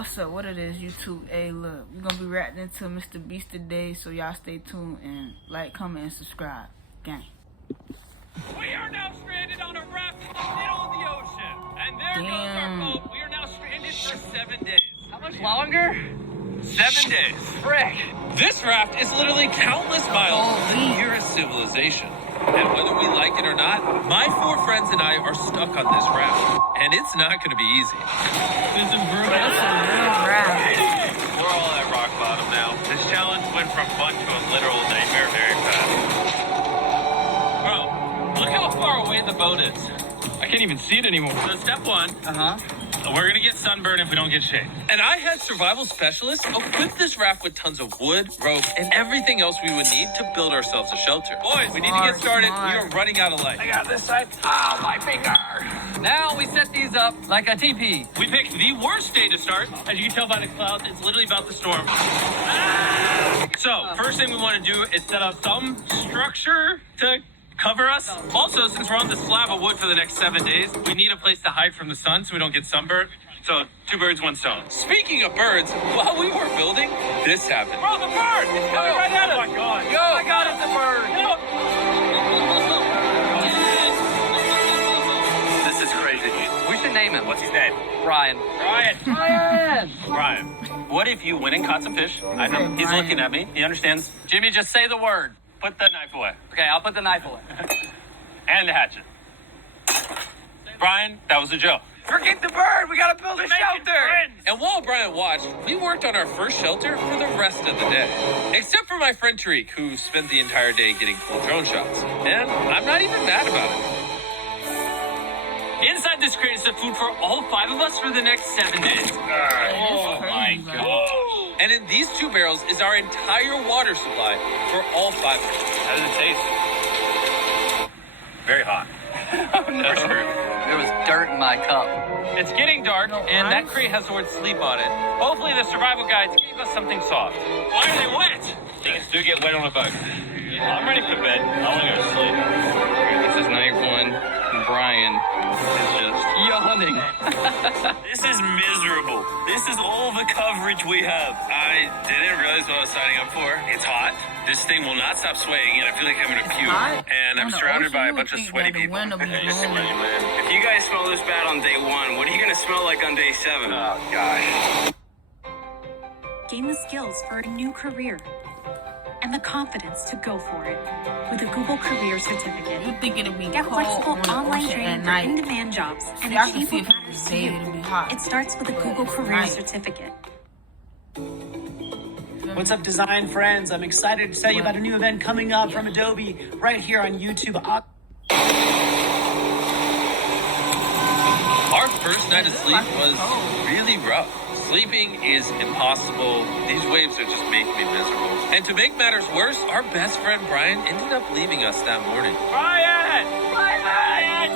What's up? What it is, YouTube? Hey, look, we're gonna be reacting to Mr. Beast today, so y'all stay tuned and like, comment, and subscribe. Gang. We are now stranded on a raft in the middle of the ocean. And there goes our boat. We are now stranded for 7 days. How much longer? 7 days. Frick. This raft is literally countless miles from the nearest civilization. And whether we like it or not, my 4 friends and I are stuck on this raft. And it's not going to be easy. This is brutal. We're all at rock bottom now. This challenge went from fun to a literal nightmare very fast. Bro, look how far away the boat is. I can't even see it anymore. So step 1. We're going to get sunburned if we don't get shade. And I had survival specialists equip this raft with tons of wood, rope, and everything else we would need to build ourselves a shelter. Boys, we need to get started. We are running out of light. I got this side. Oh, my finger. Now we set these up like a teepee. We picked the worst day to start. As you can tell by the clouds, it's literally about the storm. So, first thing we want to do is set up some structure to cover us. Also, since we're on this slab of wood for the next 7 days, we need a place to hide from the sun so we don't get sunburned. So, 2 birds, 1 stone. Speaking of birds, while we were building, this happened. Bro, the bird! It's coming right at us! Oh my god! Yo, I got it, the bird! No. This is crazy. We should name him. What's his name? Brian. Brian. Brian! Brian. What if you went and caught some fish? I know. He's Brian. looking at me. He understands. Jimmy, just say the word. Put the knife away. Okay, I'll put the knife away. And the hatchet. Brian, that was a joke. Forget the bird! We gotta build a shelter! And while Brian watched, we worked on our first shelter for the rest of the day. Except for my friend Tariq, who spent the entire day getting cool drone shots. And I'm not even mad about it. Inside this crate is the food for all 5 of us for the next 7 days. Oh my gosh. And in these 2 barrels is our entire water supply for all 5 of us. How does it taste? Very hot. No. There was dirt in my cup. It's getting dark, and that crate has the word sleep on it. Hopefully the survival guides gave us something soft. Why are they wet? Things do get wet on a boat. I'm ready for bed. I want to go to sleep. This is night 1, and Brian is just yawning. This is miserable. This is all the coverage we have. I didn't realize what I was signing up for. It's hot. This thing will not stop swaying, and I feel like I'm going to puke. And I'm surrounded by a bunch of sweaty people. If you guys smell this bad on day 1, what are you going to smell like on day 7? Oh, gosh. Gain the skills for a new career and the confidence to go for it with a Google Career Certificate. You think it'd be Get cold flexible on the online ocean training at for night? in-demand jobs and See, I can achieve see what if matters to day you. it'd be hot. It starts with a Google But Career night. Certificate. What's up, design friends? I'm excited to tell you about a new event coming up from Adobe right here on YouTube. Our first night of sleep was really rough. Sleeping is impossible. These waves are just making me miserable. And to make matters worse, our best friend Brian ended up leaving us that morning. Brian! Brian!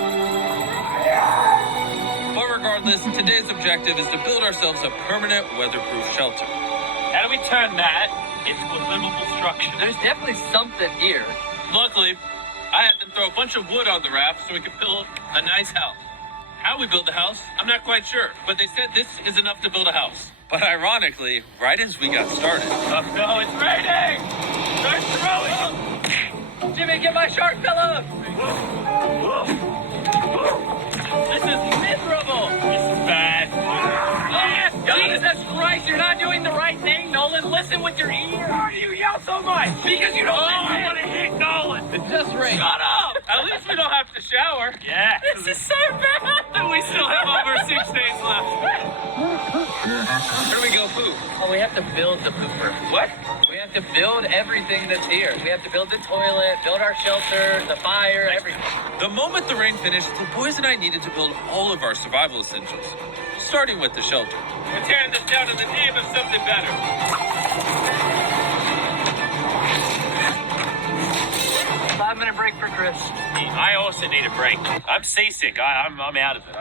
But regardless, today's objective is to build ourselves a permanent weatherproof shelter. How do we turn that into a livable structure? There's definitely something here. Luckily, I had them throw a bunch of wood on the raft so we could build a nice house. How we built the house, I'm not quite sure, but they said this is enough to build a house. But ironically, right as we got started... Oh no, it's raining! Start throwing! Jimmy, get my shark fellow! This is miserable! This is bad. Jesus Christ, you're not doing the right thing, Nolan. Listen with your ear. Why do you yell so much? Because you don't I want to hit Nolan! It just rained. Shut up! At least we don't have to shower. Yeah. This is so bad that we still have over 6 days left. Where do we go poop? Oh, we have to build the pooper. What? We have to build everything that's here. We have to build the toilet, build our shelter, the fire, everything. The moment the rain finished, the boys and I needed to build all of our survival essentials, starting with the shelter. We're tearing this down in the name of something better. 5-minute break for Chris. I also need a break. I'm seasick. I'm out of it.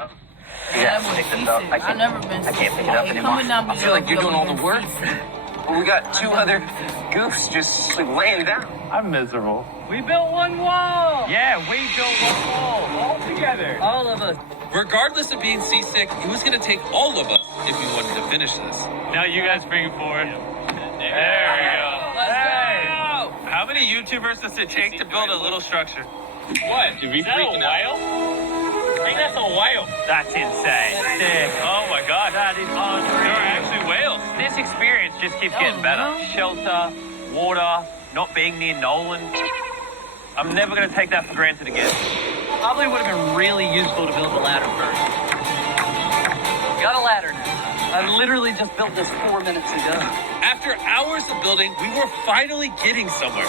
Yeah, pick this up. I never been. I can't pick it up anymore. I feel like you're doing all the work. Well, we got 2 other goofs just laying down. I'm miserable. We built one wall. Yeah, we built one wall all together. All of us. Regardless of being seasick, it was going to take all of us if we wanted to finish this. Now you guys bring it forward. There we go. Let's go! How many YouTubers does it take to build a little structure? What? Did we Is that a whale? I think that's a whale. That's insane. Sick. Oh my god. That is unreal. There are actually whales. This experience just keeps getting better. Shelter, water, not being near Nolan. I'm never going to take that for granted again. Probably would have been really useful to build a ladder first. Got a ladder now. I literally just built this 4 minutes ago. After hours of building, we were finally getting somewhere.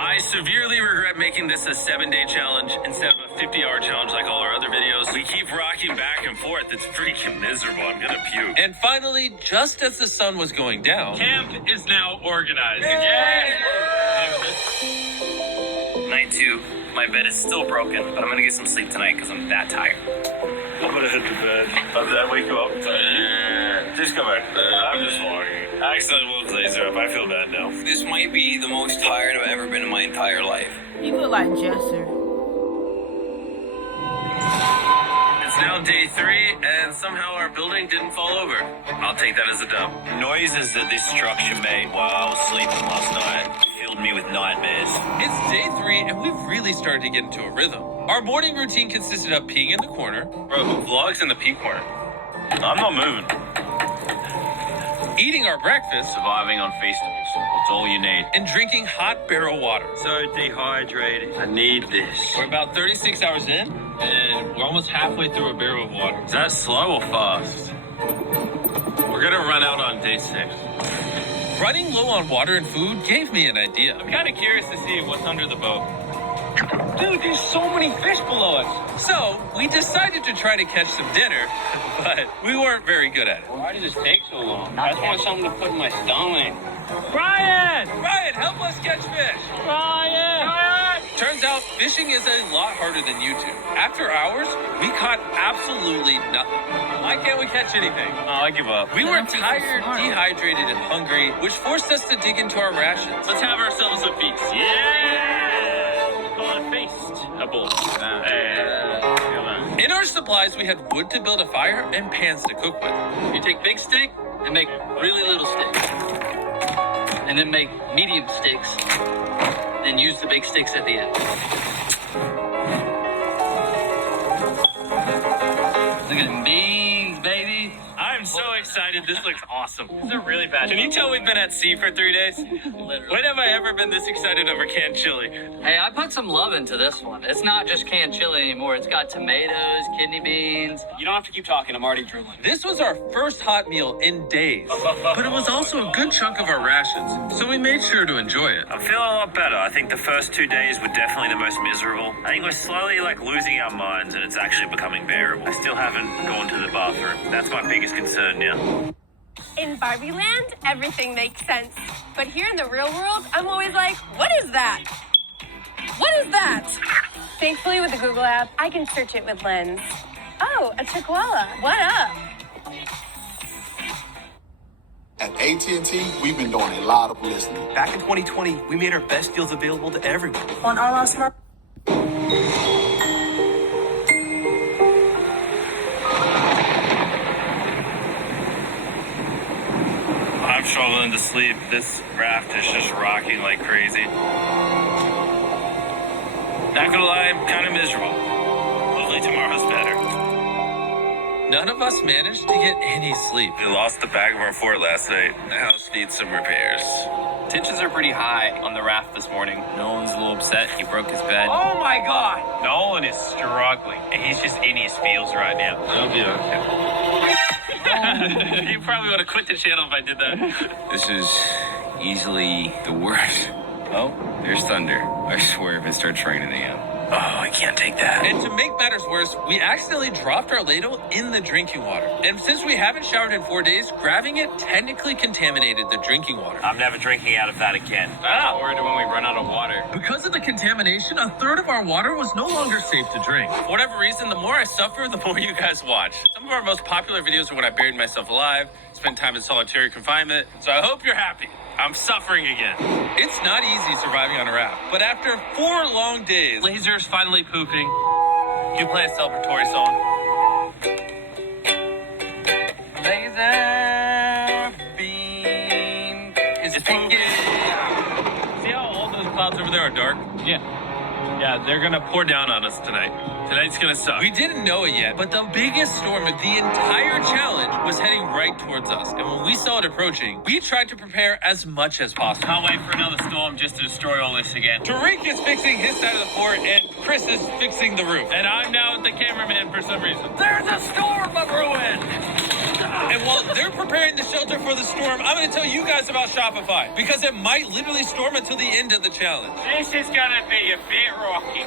I severely regret making this a 7-day challenge instead of a 50-hour challenge like all our other videos. We keep rocking back and forth. It's freaking miserable. I'm gonna puke. And finally, just as the sun was going down, camp is now organized. Yay! Night 2. My bed is still broken, but I'm gonna get some sleep tonight because I'm that tired. I'm gonna head to bed. After that, wake you up. Just come back. I'm just walking. I accidentally woke Laser up. I feel bad now. This might be the most tired I've ever been in my entire life. You look like Jesser. It's now day 3, and somehow our building didn't fall over. I'll take that as a dub. Noises that this structure made while I was sleeping last night filled me with nightmares. it's day 3 and we've really started to get into a rhythm. Our morning routine consisted of peeing in the corner, Bro, who vlogs in the pee corner? I'm not moving. eating our breakfast, Surviving on festivals. It's all you need. and drinking hot barrel water. So dehydrated. I need this. We're about 36 hours in, and we're almost halfway through a barrel of water. Is that slow or fast? We're gonna run out on day 6. Running low on water and food gave me an idea. I'm kind of curious to see what's under the boat. Dude, there's so many fish below us. So we decided to try to catch some dinner, but we weren't very good at it. Why did this take so long? I just want something to put in my stomach. Ryan! Ryan, help us catch fish. Ryan! Turns out fishing is a lot harder than YouTube. After hours, we caught absolutely nothing. Why can't we catch anything? Oh, I give up. We were Don't think it's tired, smart. dehydrated, and hungry, which forced us to dig into our rations. Let's have ourselves a feast. Yeah! Call it feast. A bull. In our supplies, we had wood to build a fire and pans to cook with. You take big stick and make really little sticks. And then make medium sticks. Then use the big sticks at the end. Look at them beans, baby. I'm so excited. This looks awesome. This is a really bad Can you tell we've been at sea for 3 days? Literally. When have I ever been this excited over canned chili? Hey, I put some love into this one. It's not just canned chili anymore. It's got tomatoes, kidney beans. You don't have to keep talking. I'm already drooling. This was our first hot meal in days, but it was also a good chunk of our rations, so we made sure to enjoy it. I'm feeling a lot better. I think the first 2 days were definitely the most miserable. I think we're slowly losing our minds and it's actually becoming bearable. I still haven't gone to the bathroom. That's my biggest concern now. In Barbie Land, everything makes sense. But here in the real world, I'm always like, what is that? What is that? Thankfully, with the Google app, I can search it with Lens. Oh, a chihuahua. What up? At AT&T, we've been doing a lot of listening. Back in 2020, we made our best deals available to everyone. On all our smart. I'm struggling to sleep. This raft is just rocking like crazy. Not gonna lie, I'm kind of miserable. Hopefully tomorrow's better. None of us managed to get any sleep. We lost the back of our fort last night. The house needs some repairs. Tensions are pretty high on the raft this morning. Nolan's a little upset. He broke his bed. Oh my God! Nolan is struggling, and he's just in his feels right now. It'll be okay. You probably would have quit the channel if I did that. This is easily the worst. Oh, there's thunder. I swear if it starts raining again. Oh, I can't take that. And to make matters worse, we accidentally dropped our ladle in the drinking water. And since we haven't showered in 4 days, grabbing it technically contaminated the drinking water. I'm never drinking out of that again. I'm worried when we run out of water. Because of the contamination, a third of our water was no longer safe to drink. For whatever reason, the more I suffer, the more you guys watch. Some of our most popular videos are when I buried myself alive, spent time in solitary confinement, so I hope you're happy. I'm suffering again. It's not easy surviving on a raft, but after 4 long days, Laser's finally pooping. You play a celebratory song. clouds over there are dark? Yeah, they're gonna pour down on us tonight. Tonight's gonna suck. We didn't know it yet, but the biggest storm of the entire challenge was heading right towards us. And when we saw it approaching, we tried to prepare as much as possible. Can't wait for another storm just to destroy all this again. Tariq is fixing his side of the fort, and Chris is fixing the roof. And I'm now the cameraman for some reason. There's a storm of ruin! And while they're preparing the shelter for the storm, I'm going to tell you guys about Shopify, because it might literally storm until the end of the challenge. This is gonna be a bit rocky.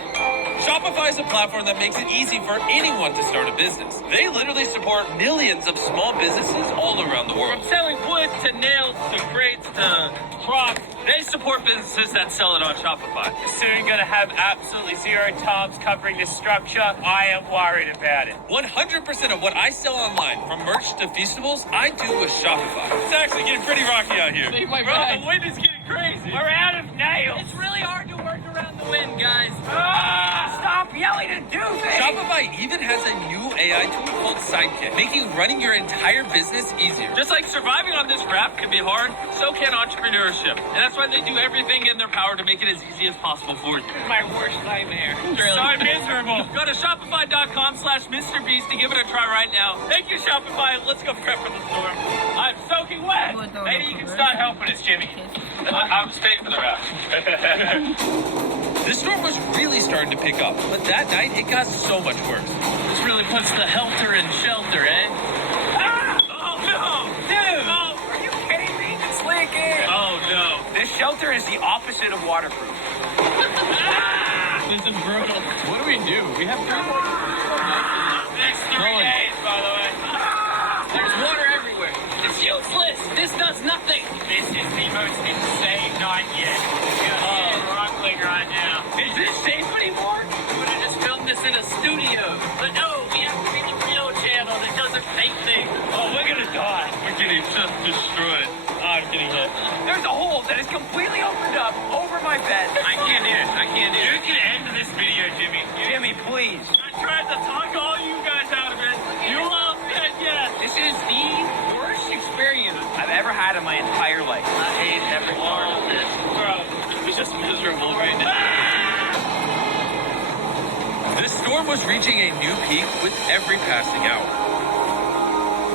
Shopify is a platform that makes it easy for anyone to start a business. They literally support millions of small businesses all around the world. From selling wood to nails to crates to props, they support businesses that sell it on Shopify. Soon gonna have absolutely zero times covering this structure. I am worried about it. 100% of what I sell online, from merch to feastables, I do with Shopify. It's actually getting pretty rocky out here. Save my Bro, bag. the wind is getting crazy. We're out of nails. It's really hard to work around the wind, guys. Stop yelling and do things. Shopify even has a new AI tool called Sidekick, making running your entire business easier. Just like surviving on this raft can be hard, so can entrepreneurship. And that's why they do everything in their power to make it as easy as possible for you. My worst nightmare. So miserable. Go to shopify.com/MrBeast to give it a try right now. Thank you, Shopify. Let's go prep for the storm. I'm soaking wet. Maybe you can start helping us, Jimmy. I'm staying for the raft. The storm was really starting to pick up, but that night it got so much worse. This really puts the helter in shelter, eh? Ah! Oh, no! Dude! Oh, are you kidding me? It's leaking! Oh, no. This shelter is the opposite of waterproof. This is brutal. What do? We have 3 more next 3 days, by the way. There's water everywhere. It's useless. This does nothing. This is the most insane night yet. Rockling right now. Is this safe anymore? We would have just filmed this in a studio. But no, we have to be the real channel that doesn't fake things. Oh, we're gonna die. We're getting just destroyed. I'm getting hit. There's a hole that is completely opened up over my bed. I can't hear it. You can end this video, Jimmy. Jimmy, please. I tried to talk all you guys out of it. You all said yes. This is the worst experience I've ever had in my entire life. I hate every part of this. Bro, it's just miserable right now. The storm was reaching a new peak with every passing hour.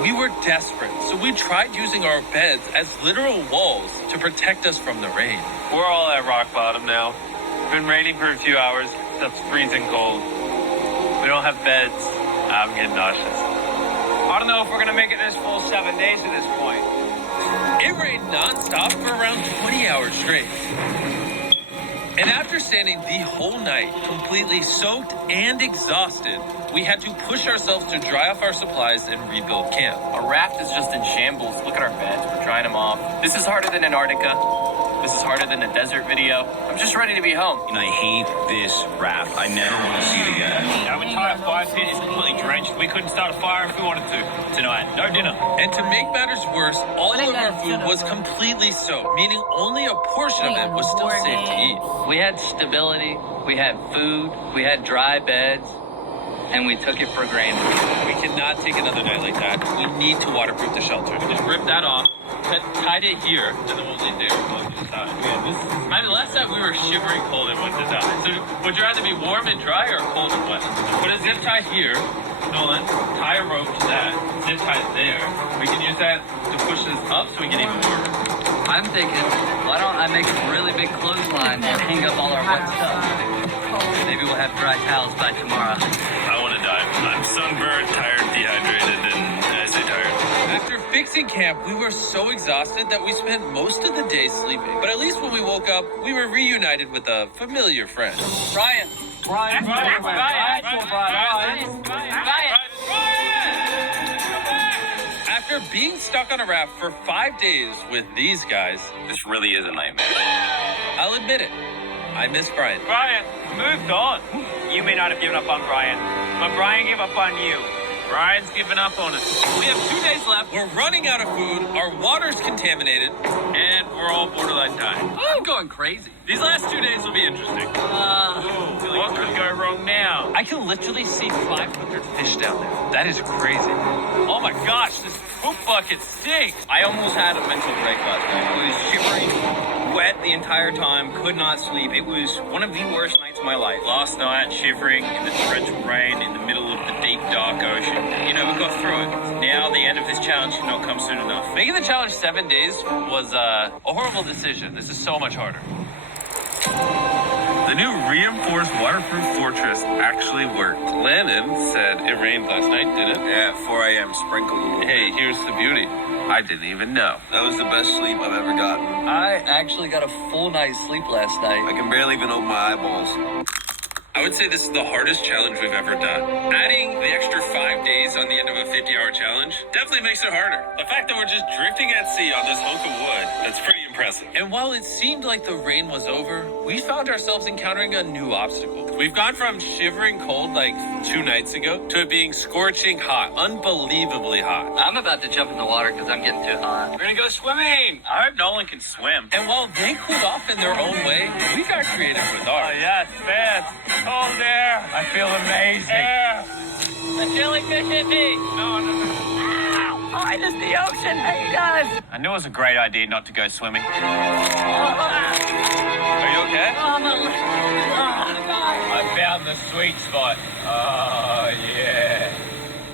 We were desperate, so we tried using our beds as literal walls to protect us from the rain. We're all at rock bottom now. It's been raining for a few hours. That's freezing cold. We don't have beds. I'm getting nauseous. I don't know if we're gonna make it this full 7 days at this point. It rained nonstop for around 20 hours straight. And after standing the whole night, completely soaked and exhausted, we had to push ourselves to dry off our supplies and rebuild camp. Our raft is just in shambles. Look at our beds. We're drying them off. This is harder than Antarctica. This is harder than a desert video. I'm just ready to be home. And I hate this raft. I never want to see it again. Our entire fire pit is completely drenched. We couldn't start a fire if we wanted to. Tonight, no dinner. And to make matters worse, all of our food was completely soaked, meaning only a portion of it was still safe to eat. We had stability. We had food. We had dry beds. And we took it for granted. We cannot take another night like that. We need to waterproof the shelter. Just rip that off, tied it here, and then we'll leave there and go inside. I mean, last time we were shivering cold and went to die. So would you rather be warm and dry or cold and wet? Put a zip tie here, Nolan, tie a rope to that, zip tie it there. We can use that to push this up so we get even warmer. I'm thinking, why don't I make a really big clothesline and hang up all our wet stuff? Maybe we'll have dry towels by tomorrow. I want to die. I'm sunburned, tired, dehydrated, and I say tired. After fixing camp, we were so exhausted that we spent most of the day sleeping. But at least when we woke up, we were reunited with a familiar friend. Brian. After being stuck on a raft for 5 days with these guys, This really is a nightmare. I'll admit it, I miss Brian. Brian, moved on. You may not have given up on Brian, but Brian gave up on you. Brian's given up on us. We have 2 days left. We're running out of food, our water's contaminated, And we're all borderline dying. I'm going crazy. These last 2 days will be interesting. What could go wrong now? I can literally see 500 fish down there. That is crazy. Oh my gosh, this Poop bucket stinks. I almost had a mental break last night. I was shivering, wet the entire time, could not sleep. It was one of the worst nights of my life. Last night, shivering in the torrential rain in the middle of the deep, dark ocean. You know, we got through it. Now, the end of this challenge should not come soon enough. Making the challenge 7 days was a horrible decision. This is so much harder. The new reinforced waterproof fortress actually worked. Lennon said it rained last night, didn't it? Yeah, 4 a.m. sprinkled. Hey, here's the beauty. I didn't even know. That was the best sleep I've ever gotten. I actually got a full night's sleep last night. I can barely even open my eyeballs. I would say this is the hardest challenge we've ever done. Adding the extra 5 days on the end of a 50-hour challenge definitely makes it harder. The fact that we're just drifting at sea on this hunk of wood, that's pretty impressive. And while it seemed like the rain was over, we found ourselves encountering a new obstacle. We've gone from shivering cold like 2 nights ago to it being scorching hot, unbelievably hot. I'm about to jump in the water because I'm getting too hot. We're gonna go swimming! I hope Nolan can swim. And while they cooled off in their own way, we got creative with ours. Yes, man. Cold air. I feel amazing. Air. The jellyfish hit me! No. Behind us, the ocean hate us! I knew it was a great idea not to go swimming. Are you okay? I found the sweet spot. Oh, yeah.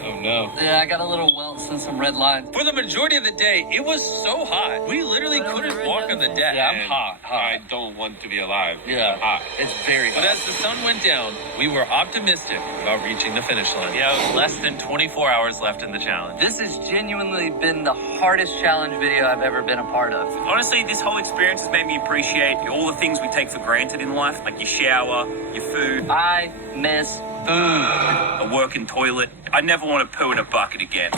Oh, no. Yeah, I got a little welt since some red lines. For the majority of the day, it was so hot. We literally couldn't walk on the deck. Yeah, I'm And hot. I don't want to be alive. Yeah, Hot. it's very But hot. as the sun went down, we were optimistic about reaching the finish line. Yeah, it was less than 24 hours left in the challenge. This has genuinely been the hardest challenge video I've ever been a part of. Honestly, this whole experience has made me appreciate all the things we take for granted in life, like your shower, your food, I miss food. a working toilet. I never want to poo in a bucket again.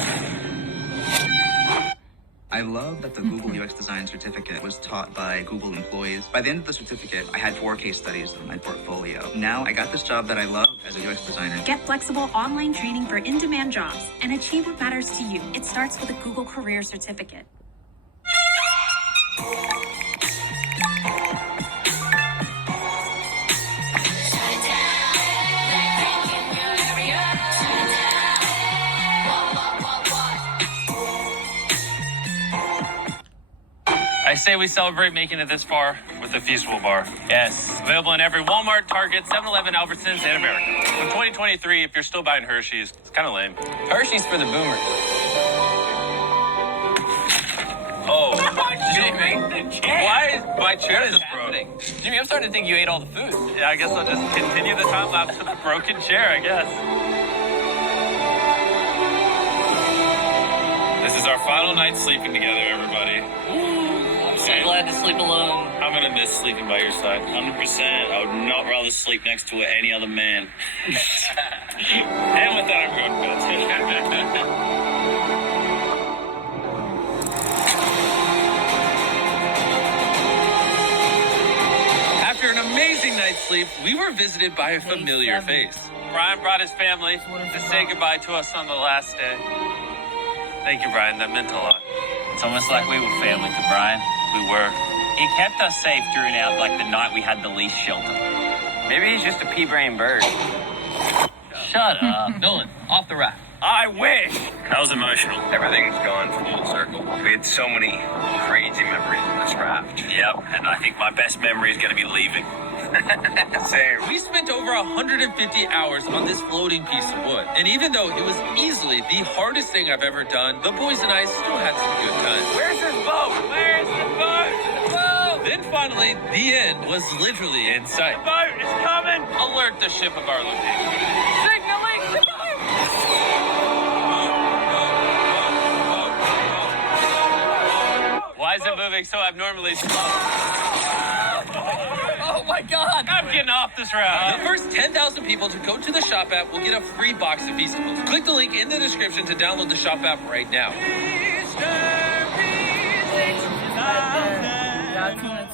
I love that the Google UX Design Certificate was taught by Google employees. By the end of the certificate, I had 4 case studies in my portfolio. Now I got this job that I love as a UX designer. Get flexible online training for in-demand jobs and achieve what matters to you. It starts with a Google Career Certificate. I say we celebrate making it this far with the Feastable Bar. Yes, available in every Walmart, Target, 7-Eleven, Albertsons, and America. In 2023, if you're still buying Hershey's, it's kind of lame. Hershey's for the boomers. Oh, Jimmy, why is my chair What is just happening? broke? Jimmy, I'm starting to think you ate all the food. Yeah, I guess I'll just continue the time lapse of the broken chair, I guess. This is our final night sleeping together, everybody. I'm so glad to sleep alone. I'm gonna miss sleeping by your side. 100%. I would not rather sleep next to any other man. And with that, I'm going to bed. After an amazing night's sleep, we were visited by a familiar face. Brian brought his family to say goodbye to us on the last day. Thank you, Brian. That meant a lot. It's almost like we were family to Brian. We were. He kept us safe during the night we had the least shelter. Maybe he's just a pea-brain bird. Shut up. Nolan, off the raft. I wish. That was emotional. Everything's gone full circle. We had so many crazy memories on this raft. Yep, and I think my best memory is going to be leaving. Same. We spent over 150 hours on this floating piece of wood. And even though it was easily the hardest thing I've ever done, the boys and I still had some good times. Where's this boat? Where's the boat? The boat! Then finally, the end was literally in sight. The boat is coming! Alert the ship of our location. Signaling the boat! Why is it moving so abnormally slow? Oh my God. I'm getting off this route. The first 10,000 people to go to the shop app will get a free box of Feastables. Click the link in the description to download the shop app right now. Y'all tune